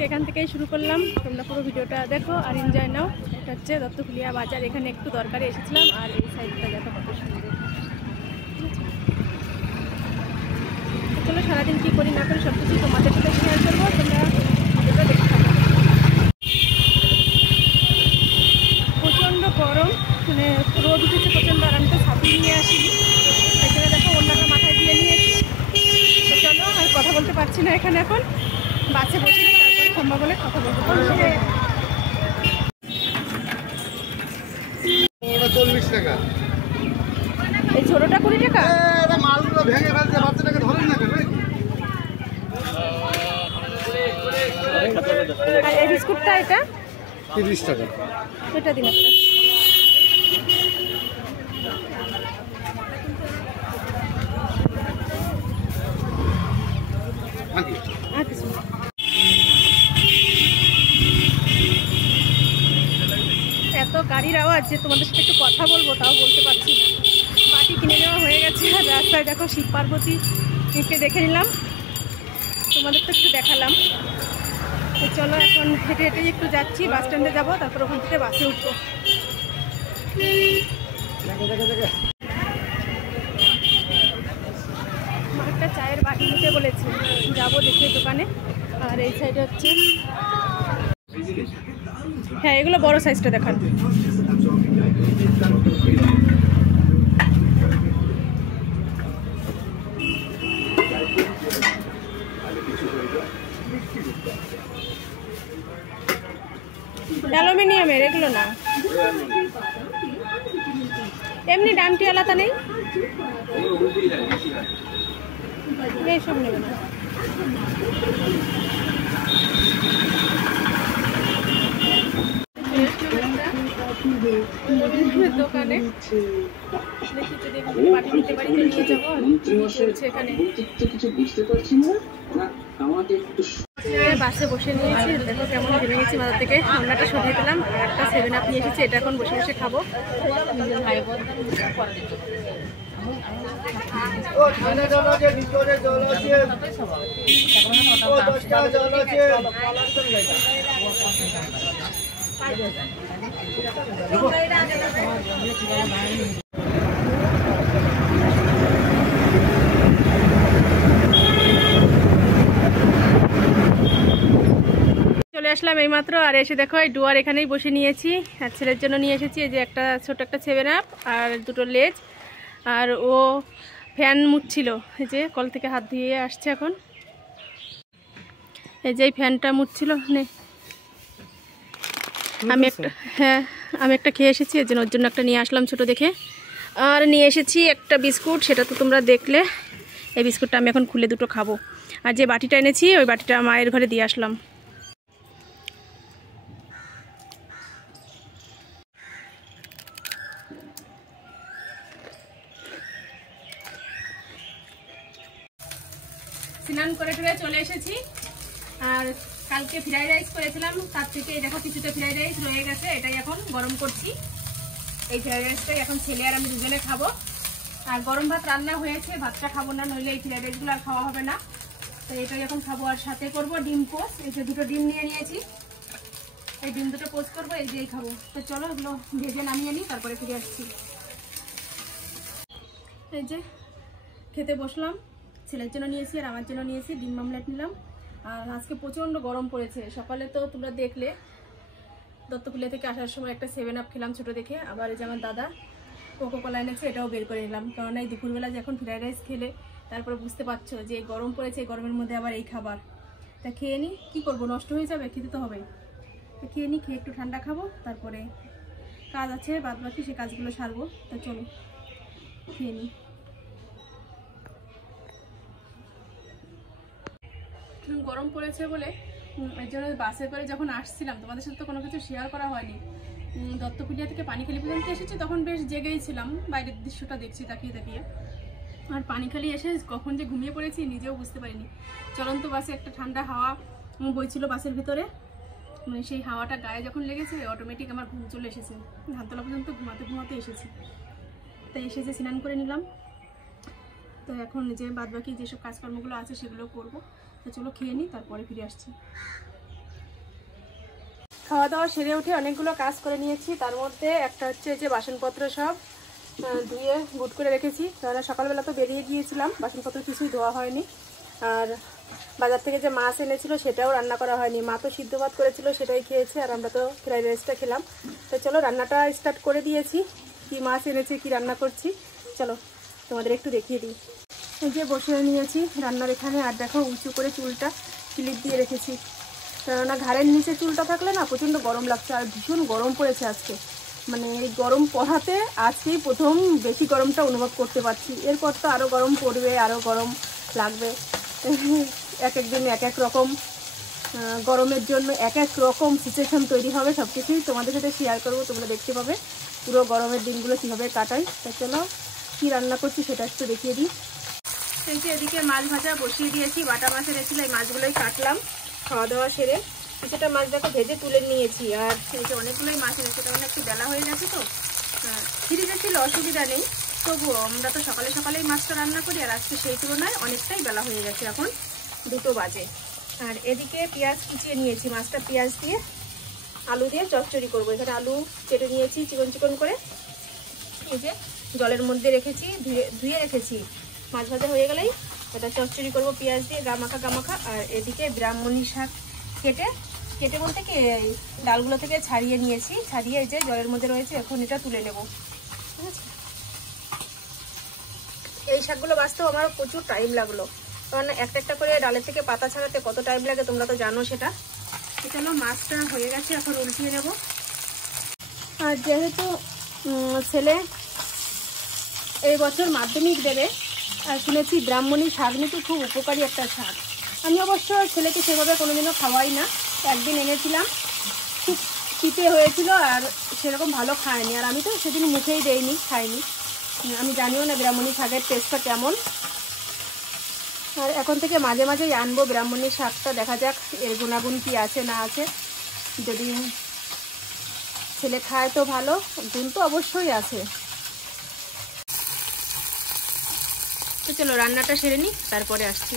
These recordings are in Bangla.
আজকে এখান থেকেই শুরু করলাম, তোমরা পুরো ভিডিওটা দেখো আর এনজয় নাও। এটা হচ্ছে দত্তকুলিয়া বাজার, এখানে একটু দরকারে এসেছিলাম আর এই সাইডটা দেখো কত সুন্দর। চলো সারাদিন কী করি না করি সব কিছু তোমাদের সাথে শেয়ার করবো, তোমরা ভিডিওটা দেখতে থাকো। প্রচণ্ড গরম, মানে রোদ উঠেছে প্রচণ্ড, আর আমি তো ছাতি নিয়ে আসিনি, এখানে দেখো অন্যটা মাথায় দিয়ে নিয়েছি। তো চলো আর কথা বলতে পারছি না এখানে, এখন বাসে বসে নিই, তারপরে সম্ভব হলে কথা বলবো। 40 টাকা এই ছোটটা 20 টাকা। মালগুলো ভেঙে ফেলছে, বাচ্চাটাকে ধরেন না কেন? আর এই বিস্কুটটা এটা 30 টাকা। এটা দিন একটা। আর কিছু না। এত গাড়ির আওয়াজ যে তোমাদের সাথে একটু কথা বলবো তাও বলতে পারছি না। বাটি কিনে নেওয়া হয়ে গেছে, আর রাস্তায় দেখো শিব পার্বতীকে দেখে নিলাম, তোমাদের তো একটু দেখালাম। তো চলো এখন হেঁটে হেঁটে একটু যাচ্ছি, বাস স্ট্যান্ডে যাবো, তারপর ওখান থেকে বাসে উঠবো। একটা চায়ের বাটি নিতে বলেছি, যাবো দেখি দোকানে। আর এই সাইডে হচ্ছে, হ্যাঁ এগুলো বড় সাইজটা দেখান। অ্যালুমিনিয়ামের এগুলো না, এমনি ডামটি আলাদা নেই, এইসব নেবে না। দোকানে দেখি যদি বাটি নিতে পারি তো নিয়ে যাবো। এখানে বাসে বসে নিয়েছি, দেখো কেমন ঘুরে গেছি বাজার থেকে। রান্নাটা সরিয়ে দিলাম, আর একটা 7 আপ নিয়ে এসেছি, এটা এখন বসে বসে খাবো। চলে আসলাম এইমাত্র, আর এসে দেখো এই ডুয়ার এখানেই বসে নিয়েছি, আর ছেলের জন্য নিয়ে এসেছি এই যে একটা ছোট একটা 7 আপ আর দুটো লেজ। আর ও ফ্যান মুছছিল, এই যে কল থেকে হাত ধুয়ে আসছে এখন, এই যে এই ফ্যানটা মুছছিল। আমি একটা, হ্যাঁ আমি একটা খেয়ে এসেছি, এর জন্য ওর জন্য একটা নিয়ে আসলাম ছোট দেখে। আর নিয়ে এসেছি একটা বিস্কুট, সেটা তো তোমরা দেখলে। এই বিস্কুটটা আমি এখন খুলে দুটো খাবো। আর যে বাটিটা এনেছি ওই বাটিটা মায়ের ঘরে দিয়ে আসলাম। স্নান করে টুরে চলে এসেছি, আর কালকে ফ্রাইড রাইস করেছিলাম, তার থেকে দেখো কিছুটা ফ্রাইড রাইস রয়ে গেছে, এটাই এখন গরম করছি। এই ফ্রাইড রাইসটাই এখন ছেলে আর আমি দুজনে খাবো। আর গরম ভাত রান্না হয়েছে, ভাতটা খাবো না, নইলে এই ফ্রাইড রাইসগুলো আর খাওয়া হবে না। তো এটাই এখন খাবো, আর সাথে করবো ডিম পোস্ট। এই যে দুটো ডিম নিয়ে নিয়েছি, এই ডিম দুটো পোস্ট করবো, এই দিয়েই খাবো। তো চলো এগুলো ভেজে নামিয়ে নিই, তারপরে ফিরে আসছি। এই যে খেতে বসলাম, ছেলের জন্য নিয়েছি আর আমার জন্য নিয়েছি, ডিম মামলেট নিলাম। আর আজকে প্রচণ্ড গরম পড়েছে, সকালে তো তোমরা দেখলে দত্তকুলিয়া থেকে আসার সময় একটা 7 আপ খেলাম ছোটো দেখে। আবার এই যে আমার দাদা কোকো কোলা এনেছে, এটাও বের করে নিলাম, কারণ এই দুপুরবেলা যখন ফ্রাইড রাইস খেলে তারপরে বুঝতে পারছো যে গরম পড়েছে, এই গরমের মধ্যে আবার এই খাবার। তা খেয়ে নিই, কী করবো, নষ্ট হয়ে যাবে, খেতে তো হবেই। তো খেয়ে নিই, খেয়ে একটু ঠান্ডা খাবো, তারপরে কাজ আছে বাদ বাকি, সে কাজগুলো সারবো। তো চলো খেয়ে নিই। গরম পড়েছে বলে এর জন্য বাসে করে যখন আসছিলাম, তোমাদের সাথে তো কোনো কিছু শেয়ার করা হয়নি। দত্তকুলিয়া থেকে পানিখালি পর্যন্ত এসেছি, তখন বেশ জেগেই ছিলাম, বাইরের দৃশ্যটা দেখছি তাকিয়ে তাকিয়ে। আর পানিখালি এসে কখন যে ঘুমিয়ে পড়েছি নিজেও বুঝতে পারিনি। চলন্ত বাসে একটা ঠান্ডা হাওয়া বইছিল বাসের ভিতরে, মানে সেই হাওয়াটা গায়ে যখন লেগেছে অটোমেটিক আমার ঘুম চলে এসেছে, ধানতলা পর্যন্ত ঘুমাতে ঘুমাতে এসেছি। তাই এসেছে স্নান করে নিলাম। তো এখন যে বাদবাকি যেসব কাজকর্মগুলো আছে সেগুলো করব। তো চলো খেয়ে নিই, তারপরে ফিরে আসছি। খাওয়া দাওয়া সেরে উঠে অনেকগুলো কাজ করে নিয়েছি। তার মধ্যে একটা হচ্ছে যে বাসনপত্র সব ধুয়ে গুট করে রেখেছি, কারণ সকালবেলা তো বেরিয়ে গিয়েছিলাম, বাসনপত্র কিছুই ধোয়া হয়নি। আর বাজার থেকে যে মাছ এনেছিল সেটাও রান্না করা হয়নি, মা তো সিদ্ধ ভাত করেছিল সেটাই খেয়েছে, আর আমরা তো ফ্রাইড রাইসটা খেলাম। তো চলো রান্নাটা স্টার্ট করে দিয়েছি। কি মাছ এনেছি, কি রান্না করছি চলো তোমাদের একটু দেখিয়ে দিই। এই যে বসিয়ে নিয়েছি রান্নার এখানে, আর দেখো উঁচু করে চুলটা ক্লিপ দিয়ে রেখেছি, কেননা ঘাড়ের নিচে চুলটা থাকলে না প্রচণ্ড গরম লাগছে, আর ভীষণ গরম পড়েছে আজকে। মানে এই গরম পড়াতে আজকেই প্রথম বেশি গরমটা অনুভব করতে পারছি, এরপর তো আরও গরম পড়বে, আরও গরম লাগবে। এক এক দিন এক এক রকম গরমের জন্য এক এক রকম সিচুয়েশন তৈরি হবে, সব কিছুই তোমাদের সাথে শেয়ার করবো, তোমরা দেখতে পাবে পুরো গরমের দিনগুলো কীভাবে কাটাই। তাই চলো কী রান্না করছি সেটা একটু দেখিয়ে দিই। এই যে এদিকে মাছ ভাজা বসিয়ে দিয়েছি, বাটা মাছ এনেছিল, এই মাছগুলোই কাটলাম খাওয়া দাওয়া সেরে। কিছুটা মাছ দেখো ভেজে তুলে নিয়েছি, আর এই যে অনেকগুলোই মাছ এনেছে, কারণ একটু বেলা হয়ে গেছে তো ফ্রিজে ছিল, অসুবিধা নেই। তবুও আমরা তো সকালে সকালেই মাছটা রান্না করি, আর আজকে সেই তুলনায় অনেকটাই বেলা হয়ে গেছে, এখন 2 বাজে। আর এদিকে পেঁয়াজ কুচিয়ে নিয়েছি, মাছটা পেঁয়াজ দিয়ে আলু দিয়ে চচ্চড়ি করবো। এখানে আলু কেটে নিয়েছি চিকন চিকন করে, এই যে জলের মধ্যে রেখেছি, ধুয়ে রেখেছি। মাছ ভাজা হয়ে গেলেই এটা চচ্চড়ি করবো পেঁয়াজ দিয়ে গামাখা গামাখা। আর এদিকে ব্রাহ্মণী শাক কেটে বলতে কি ডালগুলো থেকে ছাড়িয়ে নিয়েছি, ছাড়িয়ে এই যে জলের মধ্যে রয়েছে, এখন এটা তুলে নেব, ঠিক আছে। এই শাকগুলো বাঁচতেও আমার প্রচুর টাইম লাগলো, কারণ একটা একটা করে ডালের থেকে পাতা ছাড়াতে কত টাইম লাগে তোমরা তো জানো সেটা। চলো মাছটা হয়ে গেছে, এখন উল্টিয়ে নেব। আর যেহেতু ছেলে এই বছর মাধ্যমিক দেবে, আর শুনেছি ব্রাহ্মণী শাক নাকি খুব উপকারী একটা শাক। আমি অবশ্য ছেলেকে সেভাবে কোনোদিনও খাওয়াই না, একদিন এনেছিলাম, খুব তিতে হয়েছিল আর সেরকম ভালো খায়নি, আর আমি তো সেদিন মুখেই দেইনি, খাইনি, আমি জানিও না ব্রাহ্মণী শাকের টেস্টটা কেমন। আর এখন থেকে মাঝে মাঝেই আনবো ব্রাহ্মণী শাকটা, দেখা যাক এর গুণাগুণ কি আছে না আছে। যদি ছেলে খায় তো ভালো, গুণ তো অবশ্যই আছে। তো চলো রান্নাটা সেরে নিই, তারপরে আসছি।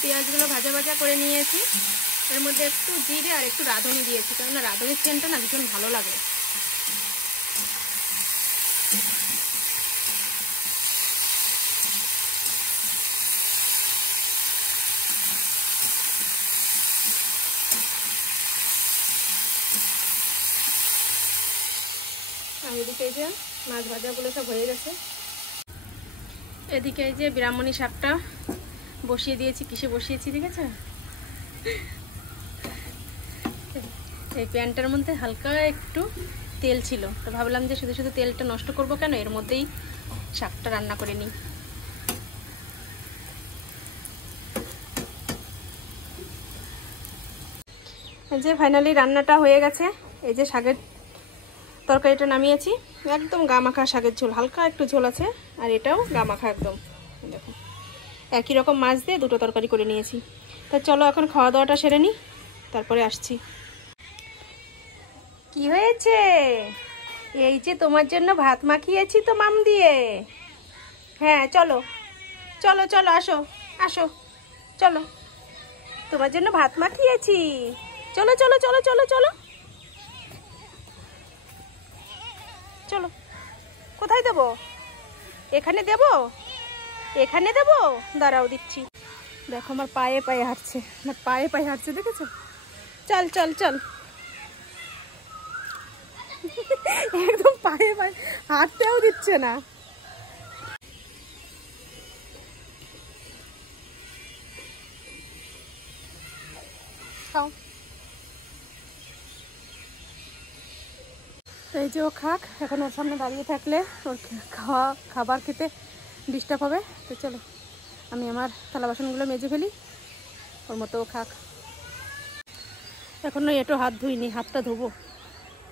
পেঁয়াজগুলো ভাজা ভাজা করে নিয়েছি, এর মধ্যে একটু জিরে আর একটু রাঁধুনি দিয়েছি, কারণ রাঁধুনির সেন্টটা না ভীষণ ভালো লাগে। আর এদিকে এই যে মাছ ভাজাগুলো সব হয়ে গেছে। এদিকে এই যে ব্রাহ্মণী শাকটা বসিয়ে দিয়েছি, কিসে বসিয়েছি দেখেছ, এই প্যানটার মধ্যে হালকা একটু তেল ছিল, তো ভাবলাম যে শুধু শুধু তেলটা নষ্ট করব কেন, এর মধ্যেই শাকটা রান্না করে নিই। এই যে ফাইনালি রান্নাটা হয়ে গেছে, এই যে শাকের তরকারিটা নামিয়েছি, একদম গামাখা শাকের ঝোল, হালকা একটু ঝোল আছে, আর এটাও গামাখা একদম। দেখো একই রকম মাছ দিয়ে 2টো তরকারি করে নিয়েছি। তা চলো এখন খাওয়া দাওয়াটা সেরে নিই, তারপরে আসছি। কি হয়েছে? এই যে তোমার জন্য ভাত মাখিয়েছি তো মাম দিয়ে। হ্যাঁ চলো চলো চলো, আসো আসো, চলো তোমার জন্য ভাত মাখিয়েছি, চলো চলো চলো চলো চলো চলো। কোথায় দেবো? এখানে দেবো, এখানে দেবো, দাঁড়াও দিচ্ছি। দেখো আমার পায়ে পায়ে হাঁটছে, আমার পায়ে পায়ে হাঁটছে, দেখেছো? চল চল চল, একদম পায়ে পায়ে হাঁটতেও দিচ্ছে না। খাও। এই যে ও খাক, এখন ওর সামনে দাঁড়িয়ে থাকলে ওর খাবার খেতে ডিস্টার্ব হবে। তো চলো আমি আমার থালা বাসনগুলো মেজে ফেলি, ওর মতো ও খাক। এখনো এটো হাত ধুইনি, হাতটা ধোবো,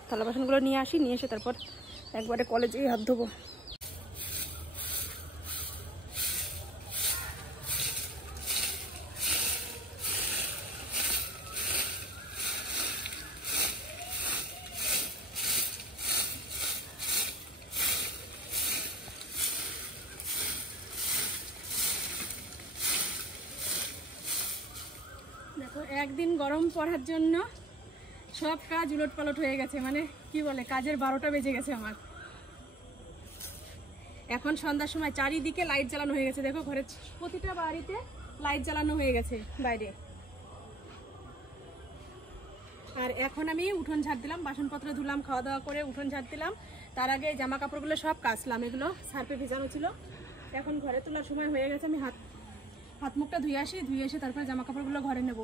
থালা বাসনগুলো নিয়ে আসি, নিয়ে এসে তারপর একবারে কলেজেই হাত ধোবো। একদিন গরম পড়ার জন্য সব কাজ উলট পালট হয়ে গেছে, মানে কি বলে কাজের 12টা বেজে গেছে আমার। এখন সন্ধ্যার সময় চারিদিকে লাইট জ্বালানো হয়ে গেছে, দেখো ঘরের প্রতিটা বাড়িতে লাইট জ্বালানো হয়ে গেছে বাইরে। আর এখন আমি উঠোন ঝাড় দিলাম, বাসনপত্র ধুলাম, খাওয়া দাওয়া করে উঠোন ঝাড় দিলাম। তার আগে জামা কাপড়গুলো সব কাচলাম, এগুলো সার্ফে ভেজানো ছিল। এখন ঘরে তোলার সময় হয়ে গেছে, আমি হাত মুখটা ধুয়ে আসি, ধুয়ে এসে তারপরে জামা কাপড়গুলো ঘরে নেব।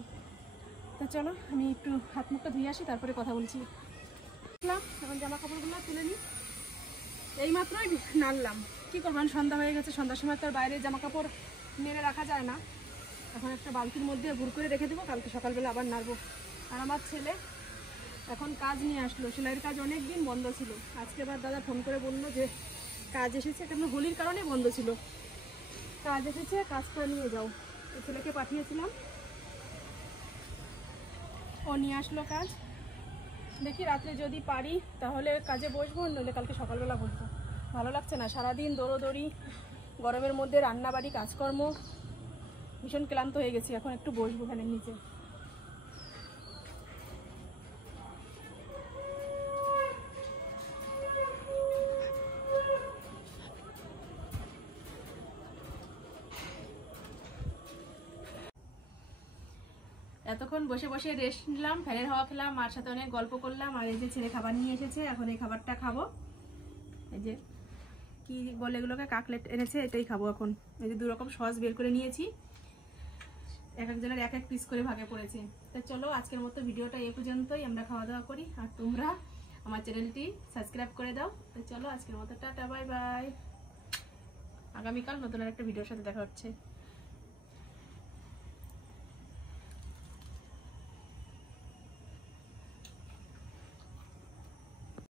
তো চলো আমি একটু হাত মুখটা ধুয়ে আসি, তারপরে কথা বলছি। এখন জামা কাপড়গুলো তুলে নিই, এইমাত্রই নাড়লাম। কী করবো, সন্ধ্যা হয়ে গেছে, সন্ধ্যার সময় তো আর বাইরে জামা কাপড় নেড়ে রাখা যায় না। এখন একটা বালতির মধ্যে ভুর করে রেখে দেবো, কালকে সকালবেলা আবার নাড়বো। আর আমার ছেলে এখন কাজ নিয়ে আসলো, সেলাইয়ের কাজ অনেক দিন বন্ধ ছিল। আজকে আবার দাদা ফোন করে বললো যে কাজ এসেছে, কেন হোলির কারণে বন্ধ ছিল, কাজ এসেছে, কাজটা নিয়ে যাও। ছেলেকে পাঠিয়েছিলাম, ও নিয়ে আসলো কাজ। দেখি রাত্রে যদি পারি তাহলে কাজে বসবো, নইলে কালকে সকালবেলা বসবো। ভালো লাগছে না, সারাদিন দৌড়োদৌড়ি, গরমের মধ্যে রান্নাবাড়ি কাজকর্ম, ভীষণ ক্লান্ত হয়ে গেছি। এখন একটু বসবো ফ্যানের নিচে। এতক্ষণ বসে বসে রেস্ট নিলাম, ফ্যানের হাওয়া খেলাম, মার সাথে অনেক গল্প করলাম। আর এই যে ছেলে খাবার নিয়ে এসেছে, এখন এই খাবারটা খাবো। এই যে কি বলে এগুলোকে, কাকলেট এনেছে, এটাই খাবো এখন। এই যে 2 রকম সস বের করে নিয়েছি, এক একজনের এক এক পিস করে ভাগে পড়েছে। তো চলো আজকের মতো ভিডিওটা এই পর্যন্তই, আমরা খাওয়া দাওয়া করি। আর তোমরা আমার চ্যানেলটি সাবস্ক্রাইব করে দাও। তো চলো আজকের মতো টাটা, বাই বাই। আগামীকাল নতুন একটা ভিডিওর সাথে দেখা হচ্ছে।